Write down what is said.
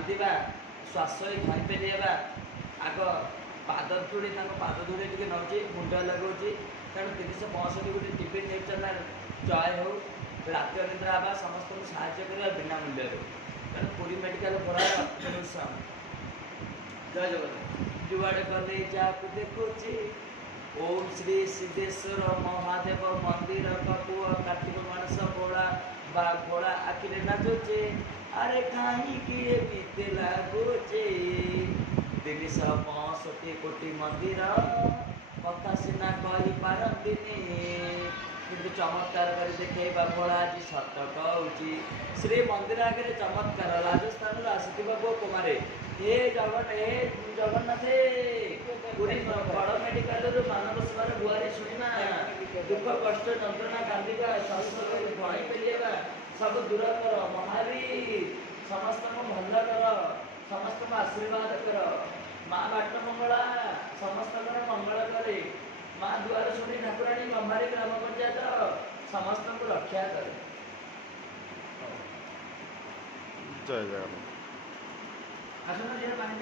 କାନ୍ଦିବା ଶ୍ୱାସ ଧଇଁ ପେଲିବା ଆଗ ପାଦ ଧୂଳି ତାଙ୍କ ପାଦ ଧୂଳି ଟିକେ ନେଉଛି ମୁଣ୍ଡ ଲଗାଉଛି। ତେଣୁ 365 ଗୋଟି ଟିଭି ନ୍ୟୁଜ୍ ଚ୍ୟାନେଲ ଜୟ ହେଉ ରାତି ଅନିଦ୍ରା ହେବା ସମସ୍ତଙ୍କୁ ସାହାଯ୍ୟ କରିବା ବିନା ମୂଲ୍ୟରେ। ତେଣୁ ପୁରୀ ମେଡ଼ିକାଲ ପଢ଼ାର ଜୟ ଜଗନ୍ନାଥ। ଯୁଆଡ଼େ ଗଲେ ଯାହାକୁ ଦେଖୁଛି ଓମ୍ ଶ୍ରୀ ସିଦ୍ଧେଶ୍ୱର ମହାଦେବ ମନ୍ଦିର କପୁଅ କାର୍ତ୍ତିକ ମାସ ବୋଳା ବା ବୋଳା ଆଖିରେ ନାଚୁଛି। ଆରେ କାହିଁକି ଏମିତି ଲାଗୁଛି 365 କୋଟି ମନ୍ଦିର କଥା ସିନା କହିପାରନ୍ତିନି କିନ୍ତୁ ଚମତ୍କାର କରି ଦେଖେଇବା ଭୋଳା ଆଜି ସତ କହୁଛି। ଶ୍ରୀ ମନ୍ଦିର ଆଗରେ ଚମତ୍କାର ରାଜସ୍ଥାନରୁ ଆସିଥିବା ପୁଅ କୁମାରେ ହେ ଜଗନ୍ନାଥ ପୁରୀ ବଡ଼ ମେଡ଼ିକାଲରୁ ମାନବ ସେବାର ଗୁହାରି ଶୁଣିବା ଦୁଃଖ କଷ୍ଟ ଯନ୍ତ୍ରଣା କାନ୍ଦିବା ଶ୍ୱାସ ଭୟ ପେଲିବା ସବୁ ଦୂର କର ମହାବୀର ସମସ୍ତଙ୍କୁ ଭଲ କର ସମସ୍ତଙ୍କୁ ଆଶୀର୍ବାଦ କର। ମା ବାଟ ମଙ୍ଗଳା ସମସ୍ତଙ୍କର ମଙ୍ଗଳ କରେ। ମା ଦୁଆର ଶୁଣି ଠାକୁରାଣୀ ଗମ୍ଭାରୀ ଗ୍ରାମ ପଞ୍ଚାୟତ ସମସ୍ତଙ୍କୁ ରକ୍ଷା କରେ। ଜୟ ଜଗନ୍ନାଥ। ଆସୁନ ଝିଅ ପାଣି